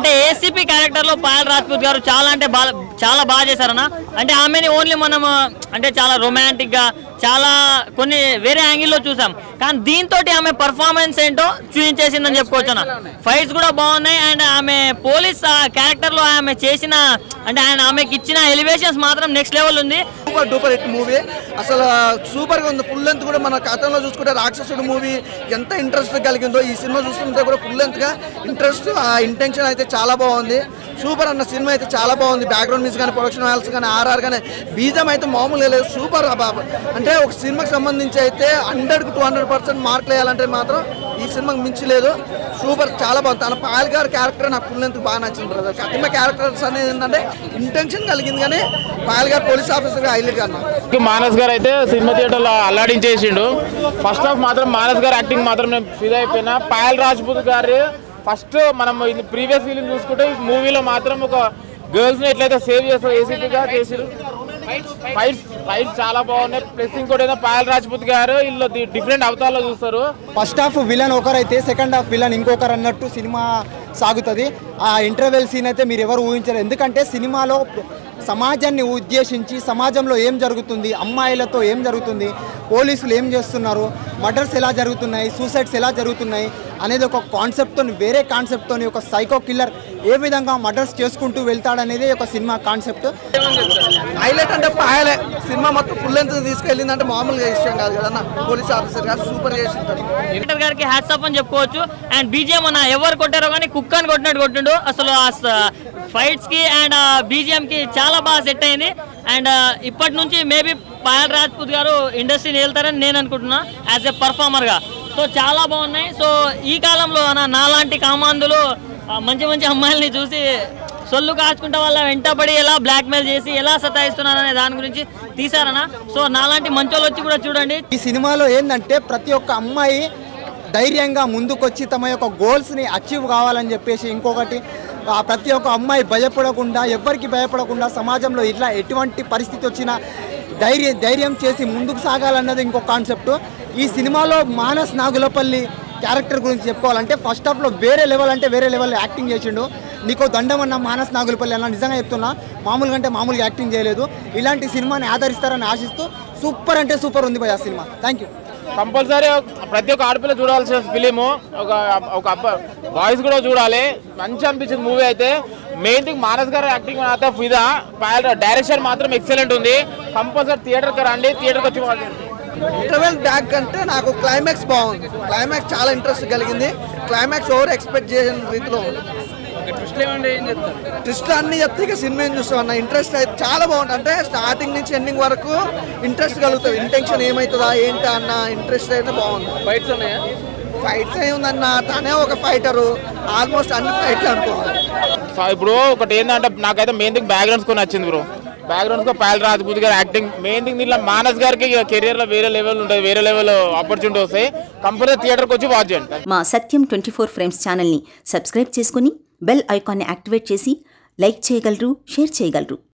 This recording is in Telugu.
అంటే ఏసీపీ క్యారెక్టర్ లో పాయల్ రాజ్పూత్ గారు చాలా బాగా చేశారన్న. అంటే ఆమెని ఓన్లీ మనం అంటే చాలా రొమాంటిక్ గా చాలా కొన్ని వేరే యాంగిల్లో చూసాం, కానీ దీంతో ఆమె పర్ఫార్మెన్స్ ఏంటో చూపించేసిందని చెప్పుకోవచ్చు అన్న. ఫైట్స్ కూడా బాగున్నాయి అండ్ ఆమె పోలీస్ క్యారెక్టర్ లో ఆమె చేసిన అంటే ఆమెకి ఇచ్చిన ఎలివేషన్స్ మాత్రం నెక్స్ట్ లెవెల్ ఉంది. సూపర్ డూపర్ హిట్ మూవీ, అసలు సూపర్ గా ఉంది. ఫుల్ లెంత్ కూడా మన కథలో చూసుకుంటే రాక్షసుడు మూవీ ఎంత ఇంట్రెస్ట్ కలిగిందో ఈ సినిమా చూస్తుంటే కూడా ఫుల్ లెంత్ గా ఇంట్రెస్ట్ ఆ ఇంటెన్షన్ అయితే చాలా బాగుంది. సూపర్ అన్న సినిమా అయితే చాలా బాగుంది. బ్యాక్గ్రౌండ్ మ్యూజిక్ కానీ ప్రొడక్షన్ వాల్స్ కానీ ఆర్ఆర్ కానీ బీజం అయితే మామూలుగా లేదు. సూపర్ బాబా. అంటే ఒక సినిమాకి సంబంధించి అయితే 100కు 200% మార్కులు వేయాలంటే మాత్రం ఈ సినిమాకి మించి లేదు. సూపర్ చాలా బాగుంది. తన పాయల్ గారి క్యారెక్టర్ నాకు ఫుల్ లెంత్ బాగా నచ్చింది బ్రదర్. కఠిన క్యారెక్టర్స్ అనేది ఏంటంటే ఇంటెన్షన్ కలిగింది, కానీ పాయల్ గారు పోలీస్ ఆఫీసర్ గా హైలైట్ అన్న. మానస్ గారు అయితే సినిమా థియేటర్లో అల్లాడించేసిండు. ఫస్ట్ హాఫ్ మాత్రం మానస్ గారు యాక్టింగ్ మాత్రం నేను ఫిదా అయిపోయినా. పాయల్ రాజ్పూత్ గారు ఫస్ట్ మనం ప్రీవియస్ ఫిలిం చూసుకుంటే మూవీలో మాత్రం ఒక గర్ల్స్ ని ఎట్లయితే సేవ్ చేస్తారు ఏసీపీగా చేసారు. ఫైట్స్ చాలా బాగున్నాయి. ప్లస్ ఇంకోటి ఏదో పాయల్ రాజ్పూత్ గారు వీళ్ళు డిఫరెంట్ అవతారాల్లో చూస్తారు. ఫస్ట్ హాఫ్ విలన్ ఒకరైతే సెకండ్ హాఫ్ విలన్ ఇంకొకరు అన్నట్టు సినిమా సాగుతుంది. ఆ ఇంటర్వెల్ సీన్ అయితే మీరు ఎవరు ఊహించరు. ఎందుకంటే సినిమాలో సమాజాన్ని ఉద్దేశించి సమాజంలో ఏం జరుగుతుంది, అమ్మాయిలతో ఏం జరుగుతుంది, పోలీసులు ఏం చేస్తున్నారు, మర్డర్స్ ఎలా జరుగుతున్నాయి, సూసైడ్స్ ఎలా జరుగుతున్నాయి అనేది ఒక కాన్సెప్ట్తో, వేరే కాన్సెప్ట్తో ఒక సైకో కిల్లర్ ఏ విధంగా మర్డర్స్ చేసుకుంటూ వెళ్తాడనేది ఒక సినిమా కాన్సెప్ట్. హైలైట్ అంటే పాయలే. సినిమా మొత్తం ఫుల్ లెంత్ తీసుకెళ్ళిందంటే మామూలుగా విషయం కాదు కదన్న. పోలీస్ ఆఫీసర్ గారు సూపర్ చేసింటారు. డైరెక్టర్ గారికి హ్యాట్స్ ఆఫ్ అని చెప్పుకోవచ్చు. అండ్ బీజిఎం అన్న ఎవరు కొట్టారో కానీ కుక్ అని కొట్టినట్టు కొట్టిండు. అసలు ఫైట్స్ కి అండ్ బీజిఎం కి చాలా బాగా సెట్ అయింది. అండ్ ఇప్పటి నుంచి మేబీ పాయల్ రాజ్పూత్ గారు ఇండస్ట్రీని వెళ్తారని నేను అనుకుంటున్నా యాజ్ ఎ పర్ఫార్మర్ గా. సో చాలా బాగున్నాయి. సో ఈ కాలంలో నాలాంటి కామాంధులు మంచి మంచి అమ్మాయిల్ని చూసి సొల్లు కాచుకుంటే వాళ్ళ వెంటబడి ఎలా బ్లాక్మెయిల్ చేసి ఎలా సతాయిస్తున్నారనే దాని గురించి తీసారనా. సో నాలాంటి మంచోళ్ళు వచ్చి కూడా చూడండి. ఈ సినిమాలో ఏంటంటే ప్రతి ఒక్క అమ్మాయి ధైర్యంగా ముందుకొచ్చి తమ యొక్క గోల్స్ని అచీవ్ కావాలని చెప్పేసి, ఇంకొకటి ప్రతి ఒక్క అమ్మాయి భయపడకుండా, ఎవరికి భయపడకుండా సమాజంలో ఇట్లా ఎటువంటి పరిస్థితి వచ్చినా ధైర్యం చేసి ముందుకు సాగాలన్నది ఇంకో కాన్సెప్ట్. ఈ సినిమాలో మానస్ నాగులపల్లి క్యారెక్టర్ గురించి చెప్పుకోవాలంటే ఫస్ట్ హాఫ్లో వేరే లెవెల్ అంటే వేరే లెవెల్ యాక్టింగ్ చేసిండు. నీకో దండం అన్న మానస్ నాగులపల్లి అన్న, నిజంగా చెప్తున్నా, మామూలుగా అంటే మామూలుగా యాక్టింగ్ చేయలేదు. ఇలాంటి సినిమాని ఆదరిస్తారని ఆశిస్తూ సూపర్ అంటే సూపర్ ఉంది భయ్ ఆ సినిమా. Thank you. కంపల్సరీ ప్రతి ఒక్క ఆడపిల్ల చూడాల్సిన ఫిలిము. ఒక బాయ్స్ కూడా చూడాలి. మంచి అనిపించింది మూవీ అయితే. మెయిన్ థింగ్ మానస్ గారు యాక్టింగ్ అయితే ఫిదా. డైరెక్షన్ మాత్రం ఎక్సలెంట్ ఉంది. కంపల్సరీ థియేటర్కి రండి, థియేటర్కి వచ్చి. ఇంటర్వెల్ బ్యాక్ అంటే నాకు క్లైమాక్స్ బాగుంది. క్లైమాక్స్ చాలా ఇంట్రెస్ట్ కలిగింది. క్లైమాక్స్ ఓవర్ ఎక్స్పెక్ట్ చేసిన రీతిలో ఉంది. ట్విస్ట్లు అన్ని చెప్తే ఇక సినిమా ఏం చూస్తాం అన్న. ఇంట్రెస్ట్ అయితే చాలా బాగుంటుంది. అంటే స్టార్టింగ్ నుంచి ఎండింగ్ వరకు ఇంట్రెస్ట్ కలుగుతుంది. ఇంటెన్షన్ ఏమవుతుందా ఏంటా అన్న ఇంట్రెస్ట్ అయితే బాగుంది. ఫైట్స్ ఉన్నాయా? ఫైట్స్ ఏముందన్న, తనే ఒక ఫైటరు. ఆల్మోస్ట్ అన్ని ఫైట్లు అనుకోవాలి. ఇప్పుడు ఒకటి ఏంటంటే నాకైతే మెయిన్ థింగ్ బ్యాక్గ్రౌండ్స్ కొని నచ్చింది బ్రో. బ్యాక్గ్రౌండ్స్ పాయల్ రాజ్పూత్ గారు యాక్టింగ్ మెయిన్ థింగ్. దీంట్లో మానస్ గారికి కెరియర్ లో వేరే లెవెల్ ఉంటుంది, వేరే లెవెల్ ఆపర్చునిటీ వస్తాయి. కంపల్సరీ థియేటర్కి వచ్చి వాచ్ చేయండి. మా సత్యం 24 ఫ్రేమ్స్ ఛానల్ని సబ్స్క్రైబ్ చేసుకుని బెల్ ఐకాన్ని యాక్టివేట్ చేసి లైక్ చేయగలరు, షేర్ చేయగలరు.